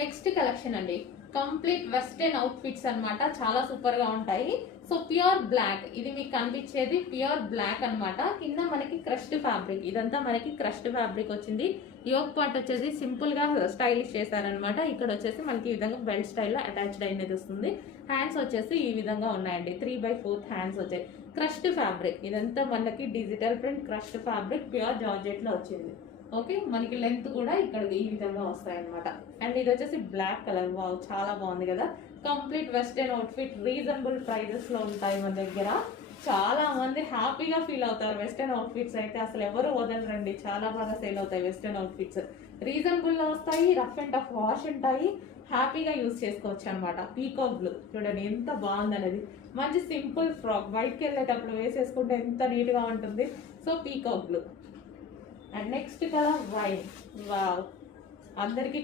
Next collection అండి, complete western out fits అనమాట, చాలా సూపర్ గా ఉంటాయి. సో ప్యూర్ బ్లాక్, ఇది మీకు కనిపించేది ప్యూర్ బ్లాక్ అన్నమాట. కింద మనకి క్రష్డ్ ఫ్యాబ్రిక్, ఇదంతా మనకి క్రష్డ్ ఫ్యాబ్రిక్ వచ్చింది. యోక్ పార్ట్ వచ్చేసి సింపుల్ గా స్టైలిష్ చేశారనమాట. ఇక్కడ వచ్చేసి మనకి ఈ విధంగా బెల్ట్ స్టైల్లో అటాచ్డ్ అయినది వస్తుంది. హ్యాండ్స్ వచ్చేసి ఈ విధంగా ఉన్నాయండి, 3/4 హ్యాండ్స్ వచ్చాయి. క్రష్డ్ ఫ్యాబ్రిక్, ఇదంతా మనకి digital print crushed fabric pure georgette లో వచ్చింది. ఓకే, మనకి లెంత్ కూడా ఇక్కడ ఈ విధంగా వస్తాయి అనమాట. అండ్ ఇది వచ్చేసి బ్లాక్ కలర్, వావ్ చాలా బాగుంది కదా. Complete western outfit, reasonable prices లో ఉంటాయి మన దగ్గర. చాలా మంది హ్యాపీగా ఫీల్ అవుతారు. వెస్టర్న్ అవుట్ఫిట్స్ అయితే అసలు ఎవరు వదలరండి, చాలా బాగా సేల్ అవుతాయి వెస్టర్న్ అవుట్ఫిట్స్. రీజనబుల్ లో వస్తాయి, రఫ్ అండ్ టఫ్ వాష్ ఉంటాయి, హ్యాపీగా యూజ్ చేసుకోవచ్చు అనమాట. పీకాక్ బ్లూ చూడండి ఎంత బాగుంది అనేది. మంచి సింపుల్ ఫ్రాక్, బయటకి వెళ్ళేటప్పుడు వేసేసుకుంటే ఎంత నీట్ గా ఉంటుంది. So peacock blue. And next colour wine, wow అందరికి